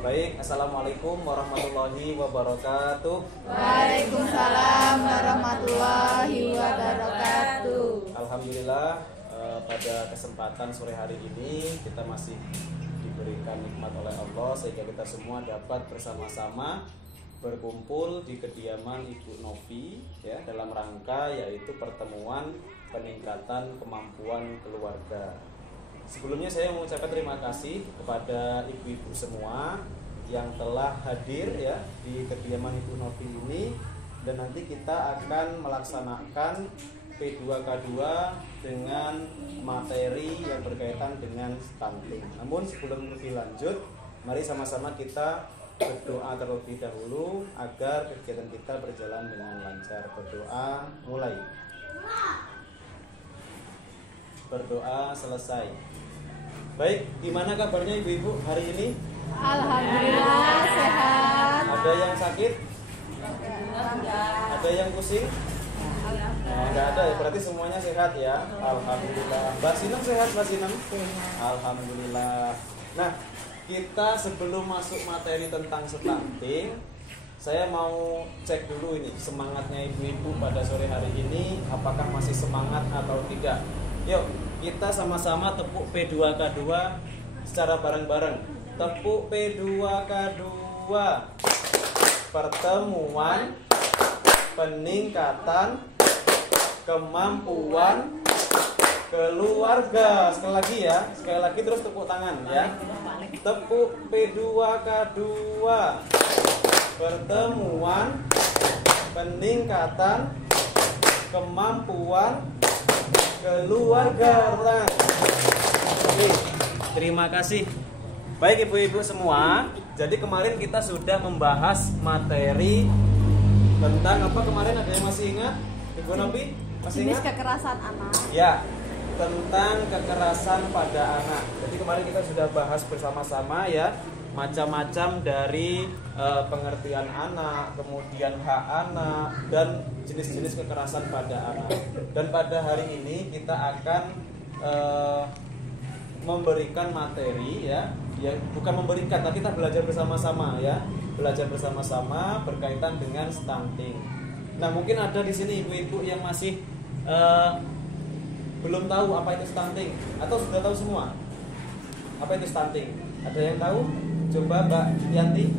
Baik, assalamualaikum warahmatullahi wabarakatuh. Waalaikumsalam warahmatullahi wabarakatuh. Alhamdulillah, pada kesempatan sore hari ini kita masih diberikan nikmat oleh Allah sehingga kita semua dapat bersama-sama berkumpul di kediaman Ibu Novi ya, dalam rangka yaitu pertemuan peningkatan kemampuan keluarga. Sebelumnya saya mengucapkan terima kasih kepada ibu-ibu semua yang telah hadir ya di kediaman Ibu Novi ini, dan nanti kita akan melaksanakan P2K2 dengan materi yang berkaitan dengan stunting. Namun sebelum lebih lanjut, mari sama-sama kita berdoa terlebih dahulu agar kegiatan kita berjalan dengan lancar. Berdoa mulai. Berdoa selesai. Baik, gimana kabarnya ibu-ibu hari ini? Alhamdulillah sehat. Ada yang sakit? Ada yang pusing? Enggak ada ya, berarti semuanya sehat ya. Alhamdulillah. Mbak Sinem sehat, Mbak Sinem? Alhamdulillah. Nah, kita sebelum masuk materi tentang stunting, saya mau cek dulu ini semangatnya ibu-ibu pada sore hari ini, apakah masih semangat atau tidak. Yuk, kita sama-sama tepuk P2K2 secara bareng-bareng. Tepuk P2K2. Pertemuan peningkatan kemampuan keluarga. Sekali lagi ya, sekali lagi terus tepuk tangan ya. Tepuk P2K2. Pertemuan peningkatan kemampuan keluarga. Oke, terima kasih. Baik ibu-ibu semua, jadi kemarin kita sudah membahas materi tentang apa kemarin, ada yang masih ingat? Ibu Novi masih Jenis ingat? kekerasan anak. Ya, tentang kekerasan pada anak. Jadi kemarin kita sudah bahas bersama-sama ya, macam-macam dari pengertian anak, kemudian hak anak, dan jenis-jenis kekerasan pada anak. Dan pada hari ini kita akan memberikan materi ya, bukan memberikan, tapi kita belajar bersama-sama ya, belajar bersama-sama berkaitan dengan stunting. Nah, mungkin ada di sini ibu-ibu yang masih belum tahu apa itu stunting, atau sudah tahu semua apa itu stunting? Ada yang tahu? Coba Mbak Yanti,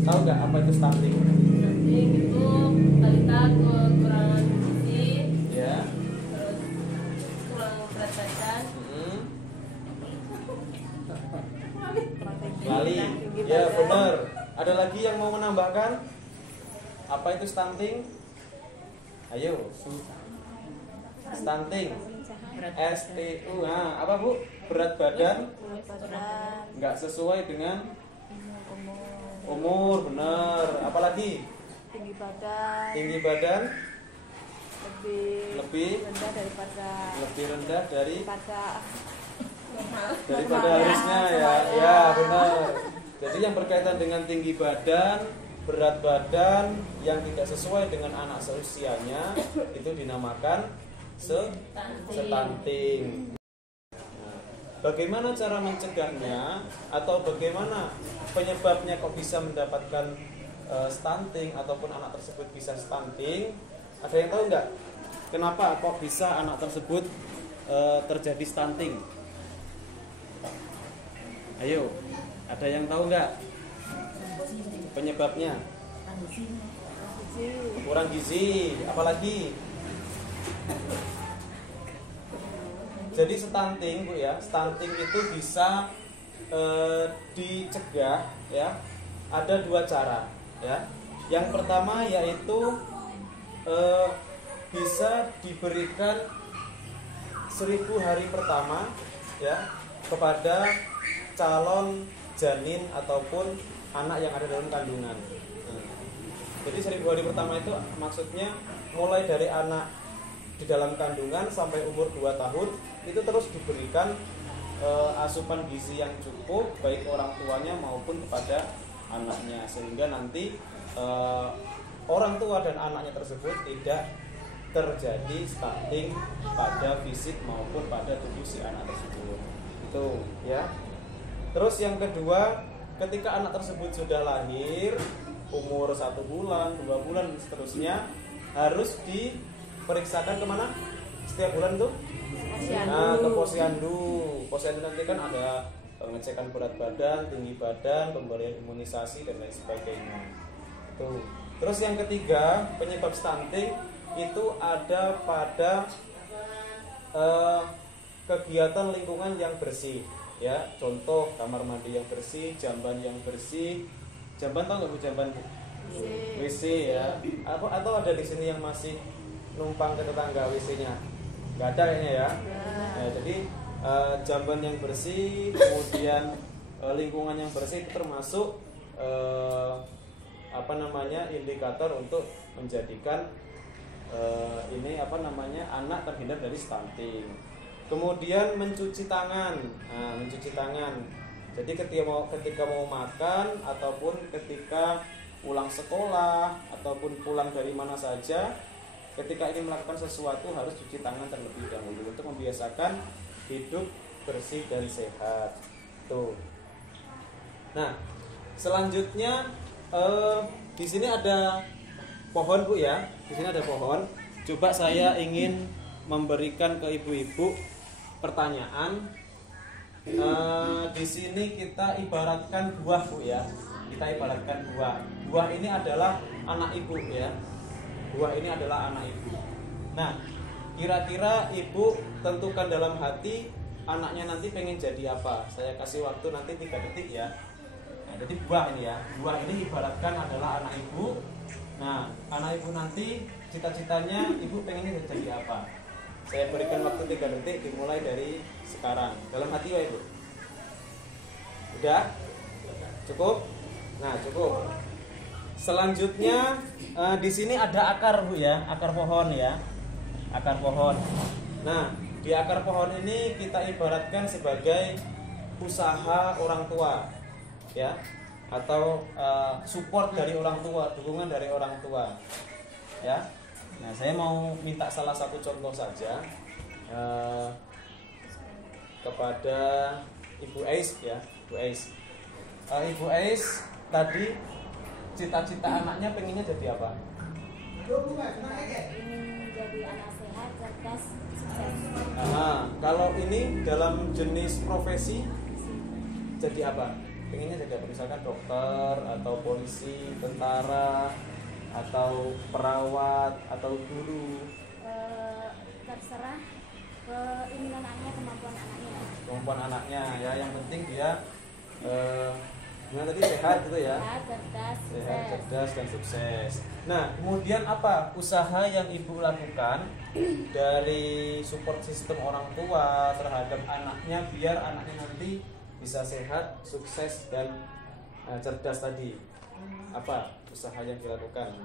tahu nggak apa itu stunting? Stunting itu balita kekurangan gizi, Ya. terus kurang berat badan. Lali. Ya benar. Ada lagi yang mau menambahkan? Apa itu stunting? Ayo. Stunting. STU. Nah, apa Bu? Berat badan nggak sesuai dengan umur, benar. Apalagi? Tinggi badan. Tinggi badan Lebih rendah daripada harusnya ya. Ya, benar. Jadi yang berkaitan dengan tinggi badan, berat badan yang tidak sesuai dengan anak seusianya itu dinamakan stunting. Bagaimana cara mencegahnya atau bagaimana penyebabnya kok bisa mendapatkan stunting ataupun anak tersebut bisa stunting? Ada yang tahu nggak? Kenapa kok bisa anak tersebut terjadi stunting? Ayo, ada yang tahu nggak penyebabnya? Kurang gizi, apalagi? Jadi stunting Bu ya, stunting itu bisa dicegah ya. Ada dua cara ya. Yang pertama yaitu bisa diberikan 1000 hari pertama ya kepada calon janin ataupun anak yang ada dalam kandungan. Jadi 1000 hari pertama itu maksudnya mulai dari anak di dalam kandungan sampai umur 2 tahun itu terus diberikan asupan gizi yang cukup baik orang tuanya maupun kepada anaknya, sehingga nanti orang tua dan anaknya tersebut tidak terjadi stunting pada fisik maupun pada tubuh si anak tersebut. Itu ya. Terus yang kedua, ketika anak tersebut sudah lahir, umur 1 bulan, 2 bulan dan seterusnya, harus diperiksakan kemana? Setiap bulan tuh? Nah, ke posyandu. Posyandu nanti kan ada pengecekan berat badan, tinggi badan, pemberian imunisasi dan lain sebagainya. Tuh. Terus yang ketiga, penyebab stunting itu ada pada kegiatan lingkungan yang bersih, ya. Contoh kamar mandi yang bersih, jamban yang bersih. Jamban tau nggak Bu jamban? WC ya. Atau ada di sini yang masih numpang ke tetangga WC-nya? Nggak ada kayaknya ya. Nah, jadi jamban yang bersih, kemudian lingkungan yang bersih itu termasuk indikator untuk menjadikan anak terhindar dari stunting. Kemudian mencuci tangan. Nah, mencuci tangan. Jadi ketika mau makan ataupun ketika pulang sekolah ataupun pulang dari mana saja, ketika ingin melakukan sesuatu harus cuci tangan terlebih dahulu untuk membiasakan hidup bersih dan sehat. Tuh. Nah, selanjutnya di sini ada pohon Bu ya. Di sini ada pohon. Coba saya ingin memberikan ke ibu-ibu pertanyaan. Di sini kita ibaratkan buah Bu ya. Kita ibaratkan buah. Buah ini adalah anak ibu ya. Buah ini adalah anak ibu. Nah, kira-kira ibu tentukan dalam hati anaknya nanti pengen jadi apa. Saya kasih waktu nanti 3 detik ya. Nah, jadi buah ini ya. Buah ini ibaratkan adalah anak ibu. Nah, anak ibu nanti cita-citanya ibu pengennya jadi apa. Saya berikan waktu 3 detik dimulai dari sekarang. Dalam hati ya ibu. Udah? Cukup? Nah, cukup. Selanjutnya di sini ada akar Bu ya, akar pohon ya. Akar pohon. Nah, di akar pohon ini kita ibaratkan sebagai usaha orang tua ya, atau support dari orang tua, dukungan dari orang tua ya. Nah, saya mau minta salah satu contoh saja kepada Ibu Ais ya, Ibu Ais. Ibu Ais tadi cita-cita anaknya pengennya jadi apa? Ingin jadi anak sehat, cerdas, sukses. Kalau ini dalam jenis profesi jadi apa? Pengennya jadi apa? Misalkan dokter atau polisi, tentara, atau perawat atau guru? Terserah keinginan anaknya, kemampuan anaknya. Kemampuan anaknya ya, yang penting dia gimana tadi, sehat gitu ya? Sehat, cerdas, Sehat, sukses. cerdas dan sukses. Nah, kemudian apa usaha yang ibu lakukan dari support sistem orang tua terhadap anaknya biar anaknya nanti bisa sehat, sukses dan cerdas tadi? Apa usaha yang dilakukan?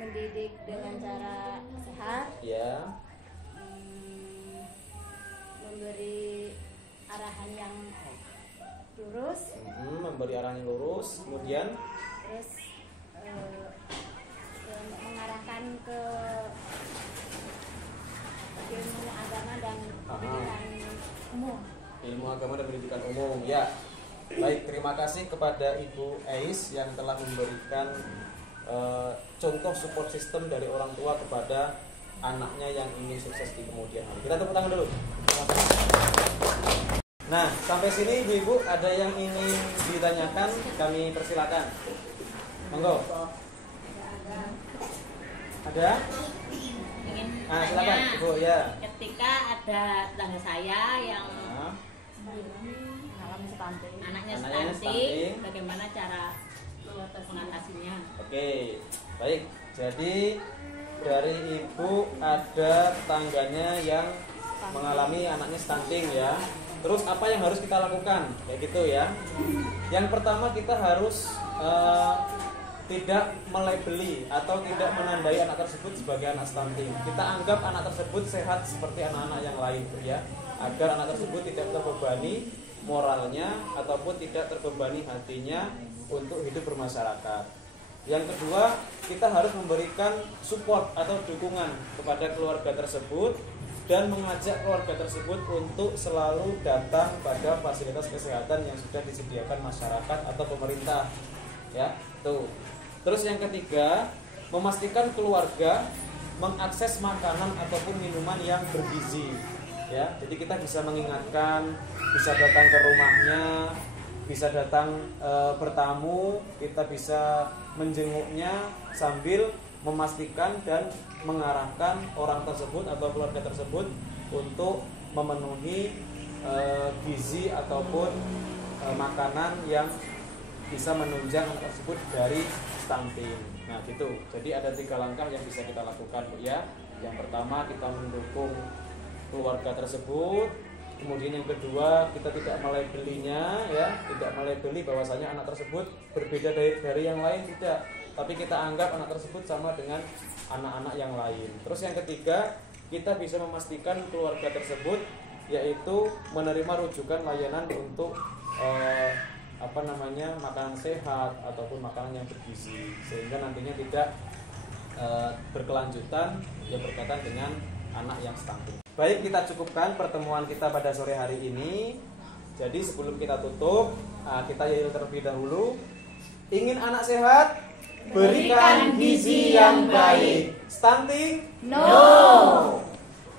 Mendidik dengan cara sehat, Ya, memberi arahan yang lurus, memberi arahan yang lurus, kemudian terus mengarahkan ke ilmu agama dan pendidikan umum. ilmu agama dan pendidikan umum ya. Baik, terima kasih kepada Ibu Ais yang telah memberikan contoh support system dari orang tua kepada anaknya yang ingin sukses di kemudian hari. Kita tepuk tangan dulu. Nah, sampai sini ibu-ibu ada yang ingin ditanyakan, kami persilakan. Monggo. Ada? Ingin Silakan tanya, Ibu ya. ketika ada tetangga saya yang Mengalami stunting. anaknya Anaknya stunting, stunting. bagaimana cara mengatasinya? Oke, baik. Jadi dari ibu ada tetangganya yang mengalami anaknya stunting ya. Terus apa yang harus kita lakukan? Kayak gitu ya. Yang pertama kita harus tidak melabeli atau tidak menandai anak tersebut sebagai anak stunting. Kita anggap anak tersebut sehat seperti anak-anak yang lain ya. Agar anak tersebut tidak terbebani moralnya ataupun tidak terbebani hatinya untuk hidup bermasyarakat. Yang kedua, kita harus memberikan support atau dukungan kepada keluarga tersebut dan mengajak keluarga tersebut untuk selalu datang pada fasilitas kesehatan yang sudah disediakan masyarakat atau pemerintah. Ya, tuh. Terus yang ketiga, memastikan keluarga mengakses makanan ataupun minuman yang bergizi. Ya, jadi kita bisa mengingatkan, bisa datang ke rumahnya, bisa datang bertamu, kita bisa menjenguknya sambil memastikan dan mengarahkan orang tersebut atau keluarga tersebut untuk memenuhi gizi ataupun makanan yang bisa menunjang anak tersebut dari stunting. Nah gitu. Jadi ada 3 langkah yang bisa kita lakukan, Bu ya. Yang pertama kita mendukung keluarga tersebut. Kemudian yang kedua kita tidak melabelinya, ya, tidak melabeli bahwasanya anak tersebut berbeda dari yang lain, tidak. Tapi kita anggap anak tersebut sama dengan anak-anak yang lain. Terus yang ketiga kita bisa memastikan keluarga tersebut yaitu menerima rujukan layanan untuk makanan sehat ataupun makanan yang bergizi, sehingga nantinya tidak berkelanjutan yang berkaitan dengan anak yang stunting. Baik, kita cukupkan pertemuan kita pada sore hari ini. Jadi sebelum kita tutup, kita yel terlebih dahulu. Ingin anak sehat? Berikan gizi yang baik. Stunting? No.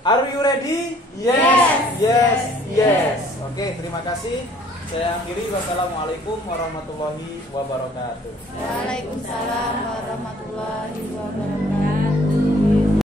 Are you ready? Yes, yes, yes. Oke, terima kasih. Saya akhiri. Wassalamualaikum warahmatullahi wabarakatuh. Waalaikumsalam warahmatullahi wabarakatuh.